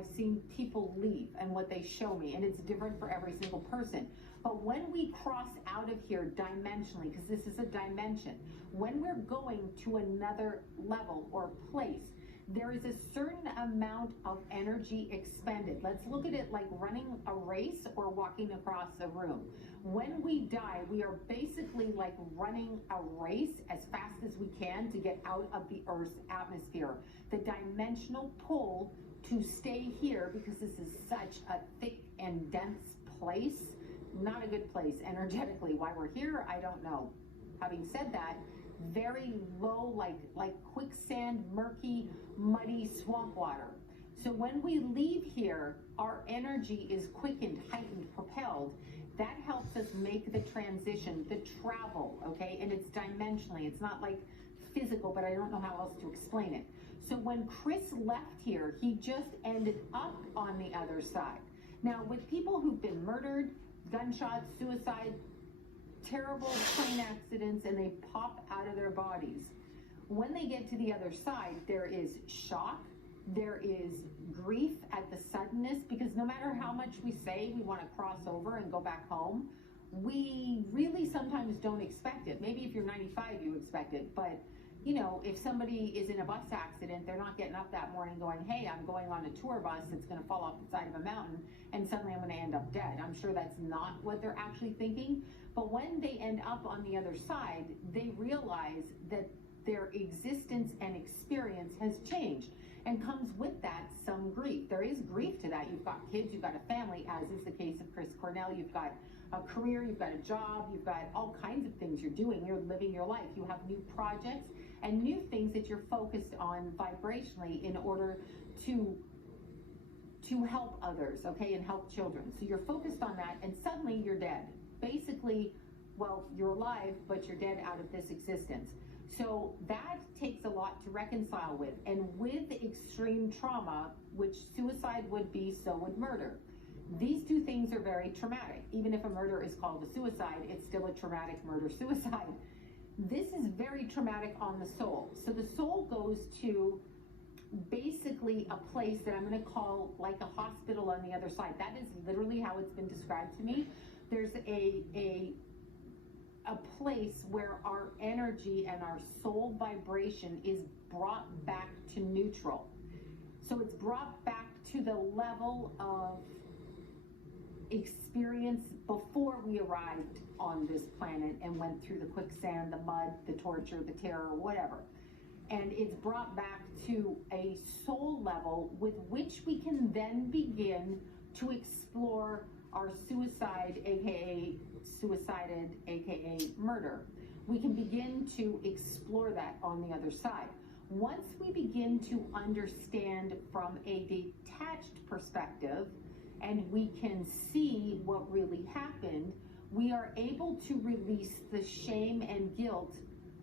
I've seen people leave and what they show me, and it's different for every single person. But when we cross out of here dimensionally, because this is a dimension, when we're going to another level or place, there is a certain amount of energy expended. Let's look at it like running a race or walking across a room. When we die, we are basically like running a race as fast as we can to get out of the Earth's atmosphere. The dimensional pull to stay here, because this is such a thick and dense place, not a good place energetically. Why we're here, I don't know. Having said that, very low, like quicksand, murky, muddy swamp water. So when we leave here, our energy is quickened, heightened, propelled. That helps us make the transition, the travel, okay? And it's dimensionally, it's not like physical, but I don't know how else to explain it. So when Chris left here, he just ended up on the other side. Now, with people who've been murdered, gunshots, suicide, terrible plane accidents, and they pop out of their bodies, when they get to the other side, there is shock, there is grief at the suddenness, because no matter how much we say we want to cross over and go back home, we really sometimes don't expect it. Maybe if you're 95, you expect it, but you know, if somebody is in a bus accident, they're not getting up that morning going, hey, I'm going on a tour bus that's going to fall off the side of a mountain and suddenly I'm going to end up dead. I'm sure that's not what they're actually thinking. But when they end up on the other side, they realize that their existence and experience has changed, and comes with that some grief. There is grief to that. You've got kids, you've got a family, as is the case of Chris Cornell. You've got a career, you've got a job, you've got all kinds of things you're doing. You're living your life. You have new projects and new things that you're focused on vibrationally in order to help others, okay, and help children. So you're focused on that, and suddenly you're dead. Basically, well, you're alive, but you're dead out of this existence. So that takes a lot to reconcile with. And with extreme trauma, which suicide would be, so would murder. These two things are very traumatic. Even if a murder is called a suicide, it's still a traumatic murder-suicide. This is very traumatic on the soul. So the soul goes to basically a place that I'm going to call like a hospital on the other side. That is literally how it's been described to me. There's a place where our energy and our soul vibration is brought back to neutral. So it's brought back to the level of experience before we arrived on this planet and went through the quicksand, the mud, the torture, the terror, whatever. And it's brought back to a soul level with which we can then begin to explore our suicide, aka suicided, aka murder. We can begin to explore that on the other side. Once we begin to understand from a detached perspective, and we can see what really happened, we are able to release the shame and guilt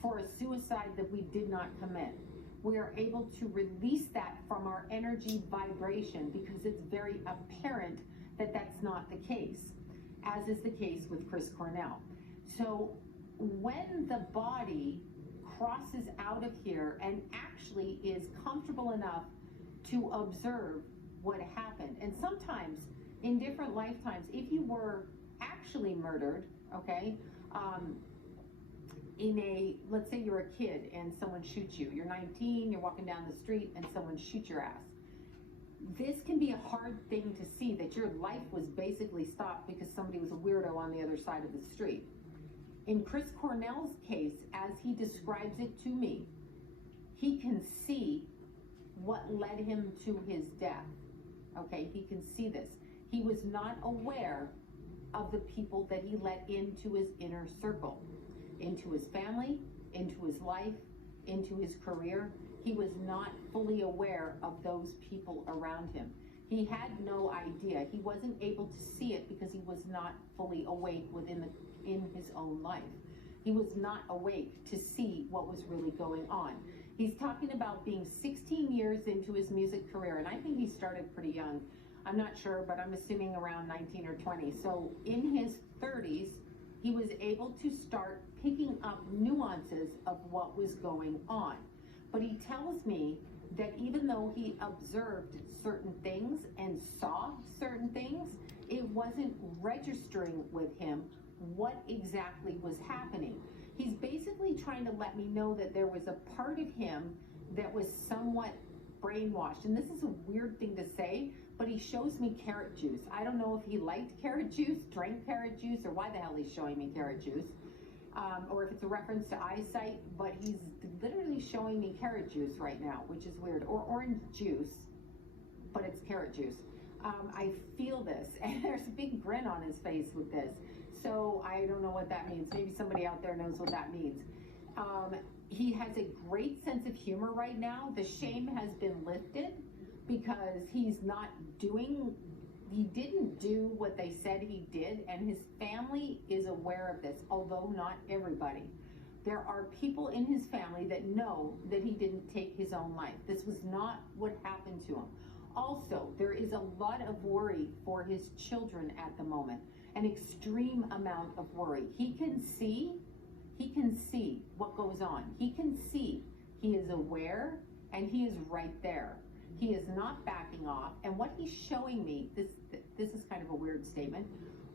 for a suicide that we did not commit. We are able to release that from our energy vibration, because it's very apparent that that's not the case, as is the case with Chris Cornell. So when the body crosses out of here and actually is comfortable enough to observe what happened, and sometimes in different lifetimes, if you were actually murdered, okay, let's say you're a kid and someone shoots you, you're 19, you're walking down the street and someone shoots your ass. This can be a hard thing to see, that your life was basically stopped because somebody was a weirdo on the other side of the street. In Chris Cornell's case, as he describes it to me, he can see what led him to his death. Okay, he can see this. He was not aware of the people that he let into his inner circle, into his family, into his life, into his career. He was not fully aware of those people around him. He had no idea. He wasn't able to see it because he was not fully awake in his own life. He was not awake to see what was really going on. He's talking about being 16 years into his music career, and I think he started pretty young. I'm not sure, but I'm assuming around 19 or 20. So in his 30s, he was able to start picking up nuances of what was going on. But he tells me that even though he observed certain things and saw certain things, it wasn't registering with him what exactly was happening. He's basically trying to let me know that there was a part of him that was somewhat brainwashed. And this is a weird thing to say, but he shows me carrot juice. I don't know if he liked carrot juice, drank carrot juice, or why the hell he's showing me carrot juice. Or if it's a reference to eyesight, but he's literally showing me carrot juice right now, which is weird. Or orange juice, but it's carrot juice. I feel this, and there's a big grin on his face with this. So I don't know what that means. Maybe somebody out there knows what that means. He has a great sense of humor right now. The shame has been lifted because he didn't do what they said he did, and his family is aware of this, although not everybody. There are people in his family that know that he didn't take his own life. This was not what happened to him. Also, there is a lot of worry for his children at the moment, an extreme amount of worry. He can see what goes on. He can see, he is aware, and he is right there. He is not backing off. And what he's showing me, this is kind of a weird statement.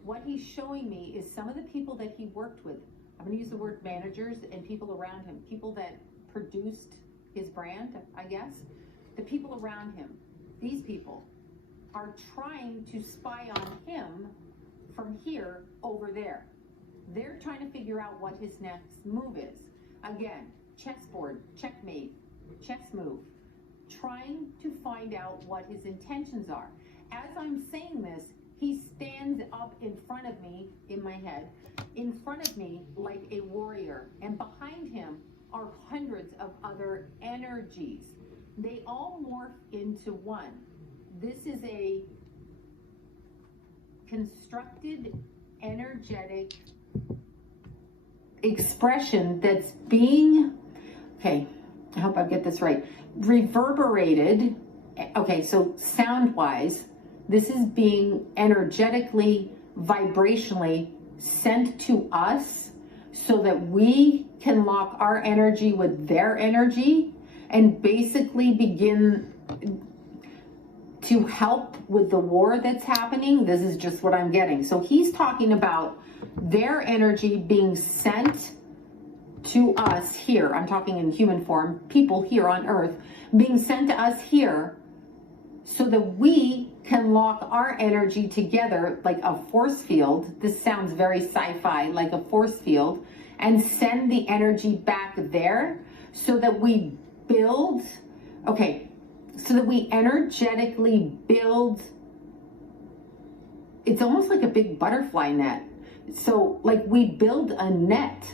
What he's showing me is some of the people that he worked with. I'm going to use the word managers and people around him, people that produced his brand, I guess. The people around him, these people are trying to spy on him from here over there. They're trying to figure out what his next move is. Again, chessboard, checkmate, chess move. Trying to find out what his intentions are. As I'm saying this, he stands up in front of me, in my head, in front of me like a warrior. And behind him are hundreds of other energies. They all morph into one. This is a constructed, energetic expression that's being, okay, I hope I get this right, reverberated. Okay, so sound-wise, this is being energetically, vibrationally sent to us so that we can lock our energy with their energy and basically begin to help with the war that's happening. This is just what I'm getting. So he's talking about their energy being sent to us here. I'm talking in human form, people here on Earth, being sent to us here so that we can lock our energy together like a force field. This sounds very sci-fi, like a force field, and send the energy back there so that we build, okay, so that we energetically build. It's almost like a big butterfly net. So like we build a net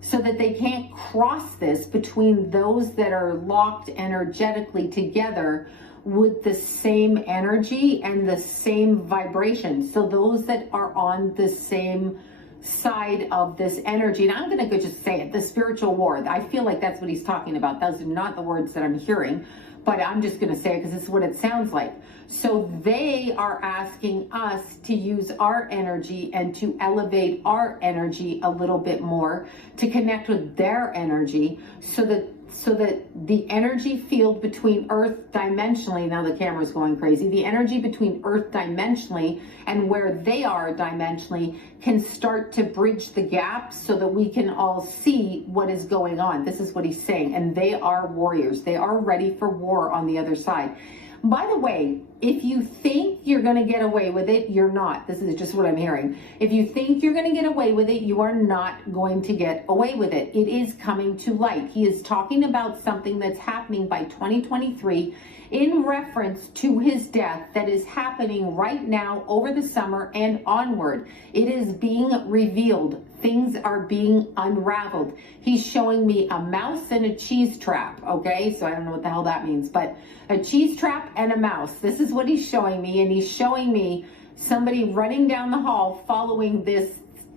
so that they can't cross this between those that are locked energetically together with the same energy and the same vibration. So those that are on the same side of this energy, and I'm going to go just say it, the spiritual war. I feel like that's what he's talking about. Those are not the words that I'm hearing, but I'm just going to say it because this is what it sounds like. So they are asking us to use our energy and to elevate our energy a little bit more, to connect with their energy so that the energy field between Earth dimensionally, now the camera's going crazy, the energy between Earth dimensionally and where they are dimensionally can start to bridge the gap so that we can all see what is going on. This is what he's saying. And they are warriors. They are ready for war on the other side. By the way, if you think you're going to get away with it, you're not. This is just what I'm hearing. If you think you're going to get away with it, you are not going to get away with it. It is coming to light. He is talking about something that's happening by 2023 in reference to his death that is happening right now over the summer and onward. It is being revealed. Things are being unraveled. He's showing me a mouse and a cheese trap, okay? So I don't know what the hell that means, but a cheese trap and a mouse. This is what he's showing me, and he's showing me somebody running down the hall, following this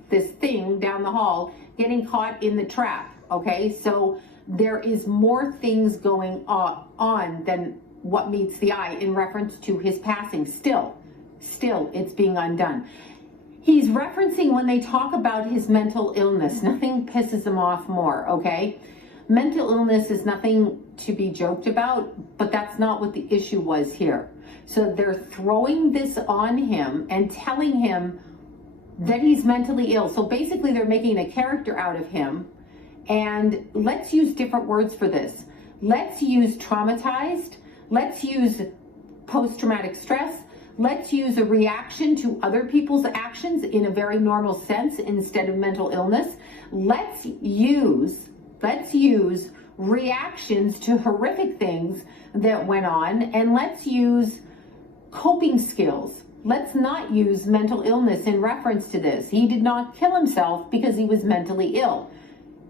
thing down the hall, getting caught in the trap, okay? So there is more things going on than what meets the eye in reference to his passing. Still, it's being undone. He's referencing when they talk about his mental illness. Nothing pisses him off more, okay? Mental illness is nothing to be joked about, but that's not what the issue was here. So they're throwing this on him and telling him that he's mentally ill. So basically they're making a character out of him. And let's use different words for this. Let's use traumatized. Let's use post-traumatic stress. Let's use a reaction to other people's actions in a very normal sense instead of mental illness. Let's use reactions to horrific things that went on, and let's use coping skills. Let's not use mental illness in reference to this. He did not kill himself because he was mentally ill.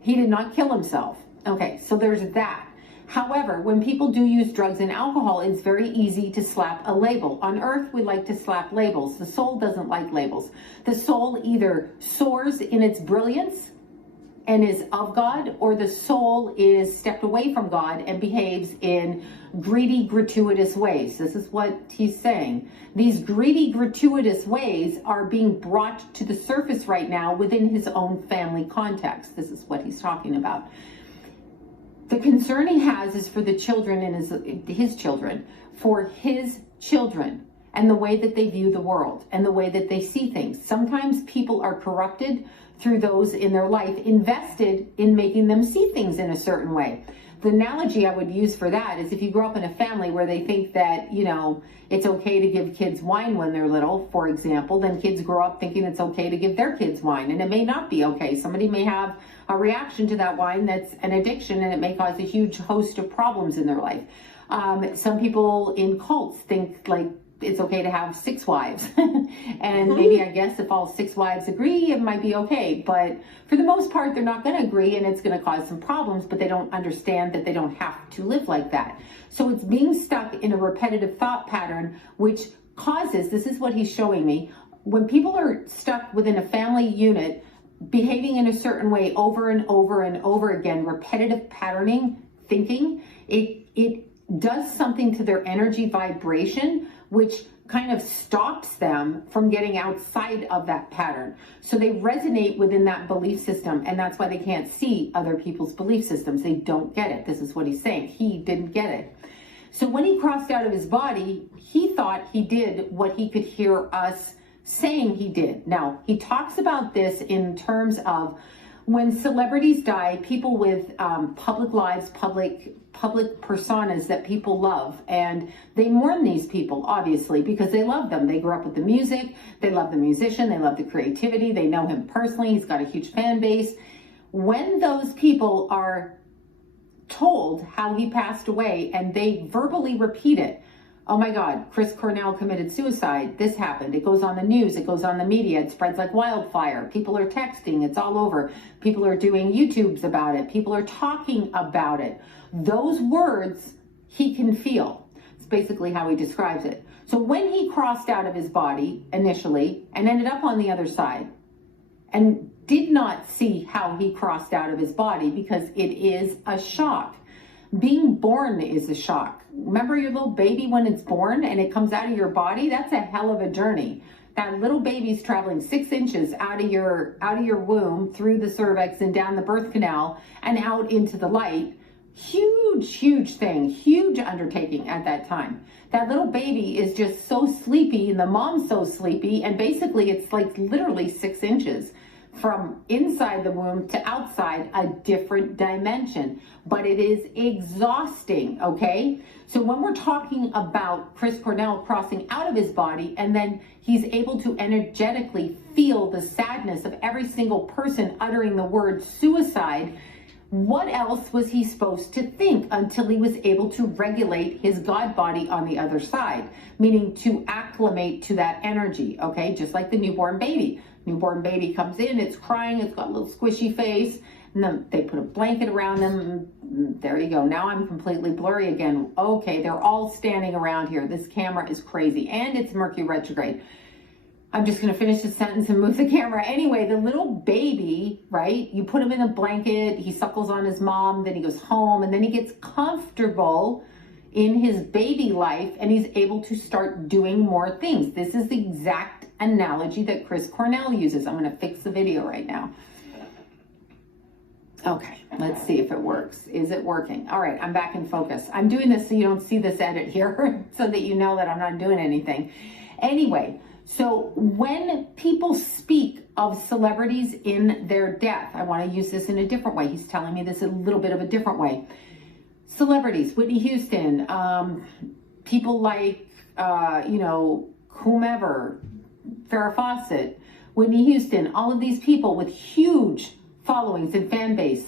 He did not kill himself. Okay, so there's that. However, when people do use drugs and alcohol, it's very easy to slap a label. On earth, we like to slap labels. The soul doesn't like labels. The soul either soars in its brilliance and is of God, or the soul is stepped away from God and behaves in greedy, gratuitous ways. This is what he's saying. These greedy, gratuitous ways are being brought to the surface right now within his own family context. This is what he's talking about. The concern he has is for the children and his children, for his children, and the way that they view the world and the way that they see things. Sometimes people are corrupted through those in their life invested in making them see things in a certain way. The analogy I would use for that is if you grow up in a family where they think that, you know, it's okay to give kids wine when they're little, for example, then kids grow up thinking it's okay to give their kids wine, and it may not be okay. Somebody may have a reaction to that wine that's an addiction, and it may cause a huge host of problems in their life. Some people in cults think like it's okay to have 6 wives. And maybe, I guess, if all 6 wives agree, it might be okay. But for the most part, they're not going to agree, and it's going to cause some problems, but they don't understand that they don't have to live like that. So it's being stuck in a repetitive thought pattern, which causes, this is what he's showing me, when people are stuck within a family unit, behaving in a certain way over and over and over again, repetitive patterning, thinking, it does something to their energy vibration, which kind of stops them from getting outside of that pattern. So they resonate within that belief system, and that's why they can't see other people's belief systems. They don't get it. This is what he's saying. He didn't get it. So when he crossed out of his body, he thought he did what he could hear us saying he did. Now, he talks about this in terms of when celebrities die, people with public lives, public personas that people love, and they mourn these people, obviously, because they love them. They grew up with the music, they love the musician, they love the creativity, they know him personally, he's got a huge fan base. When those people are told how he passed away and they verbally repeat it, oh my God, Chris Cornell committed suicide, this happened, it goes on the news, it goes on the media, it spreads like wildfire, people are texting, it's all over, people are doing YouTubes about it, people are talking about it. Those words he can feel. It's basically how he describes it. So when he crossed out of his body initially and ended up on the other side and did not see how he crossed out of his body, because it is a shock. Being born is a shock. Remember your little baby when it's born and it comes out of your body? That's a hell of a journey. That little baby's traveling 6 inches out of your womb, through the cervix and down the birth canal and out into the light. Huge thing, huge undertaking at that time. That little baby is just so sleepy, and the mom's so sleepy, and basically it's like literally 6 inches from inside the womb to outside, a different dimension. But it is exhausting, okay? So when we're talking about Chris Cornell crossing out of his body, and then he's able to energetically feel the sadness of every single person uttering the word suicide, what else was he supposed to think until he was able to regulate his God body on the other side? Meaning to acclimate to that energy, okay? Just like the newborn baby. Newborn baby comes in, it's crying, it's got a little squishy face, and then they put a blanket around them. There you go. Now I'm completely blurry again. Okay, they're all standing around here. This camera is crazy, and it's Mercury retrograde. I'm just going to finish the sentence and move the camera. Anyway, the little baby, right? You put him in a blanket, he suckles on his mom, then he goes home, and then he gets comfortable in his baby life, and he's able to start doing more things. This is the exact analogy that Chris Cornell uses. I'm going to fix the video right now. Okay, let's see if it works. Is it working? All right, I'm back in focus. I'm doing this so you don't see this edit here, so that you know that I'm not doing anything. Anyway, so when people speak of celebrities in their death, I want to use this in a different way. He's telling me this a little bit of a different way. Celebrities, Whitney Houston, people like, whomever, Farrah Fawcett, Whitney Houston, all of these people with huge followings and fan base.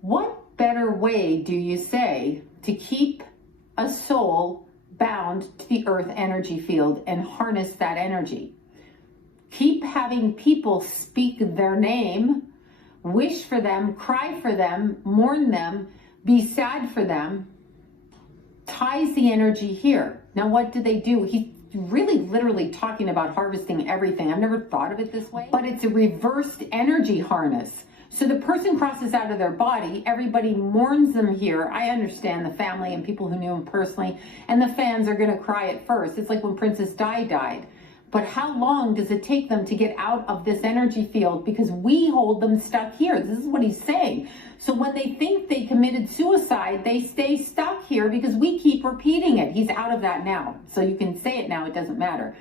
What better way do you say to keep a soul bound to the earth energy field and harness that energy? Keep having people speak their name, wish for them, cry for them, mourn them, be sad for them, ties the energy here. Now, what do they do? He's really literally talking about harvesting everything. I've never thought of it this way, but it's a reversed energy harness. So the person crosses out of their body, everybody mourns them here. I understand the family and people who knew him personally, and the fans are going to cry at first. It's like when Princess Di died. But how long does it take them to get out of this energy field? Because we hold them stuck here. This is what he's saying. So when they think they committed suicide, they stay stuck here because we keep repeating it. He's out of that now. So you can say it now, it doesn't matter.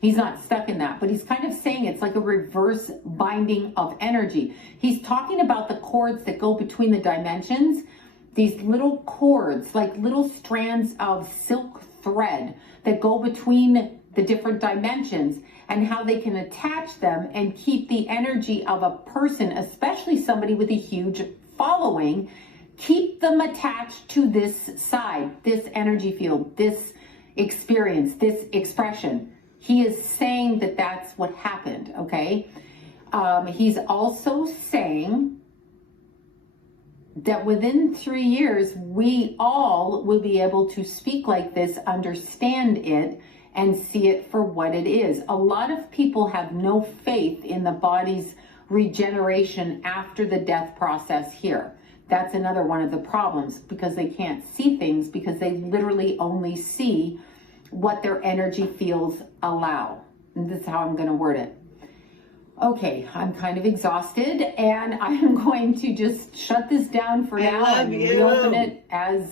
He's not stuck in that, but he's kind of saying it's like a reverse binding of energy. He's talking about the cords that go between the dimensions, these little cords, like little strands of silk thread that go between the different dimensions, and how they can attach them and keep the energy of a person, especially somebody with a huge following, keep them attached to this side, this energy field, this experience, this expression. He is saying that that's what happened, okay? He's also saying that within 3 years, we all will be able to speak like this, understand it, and see it for what it is. A lot of people have no faith in the body's regeneration after the death process here. That's another one of the problems, because they can't see things, because they literally only see what their energy fields allow. And this is how I'm going to word it. Okay, I'm kind of exhausted, and I'm going to just shut this down for now and reopen it as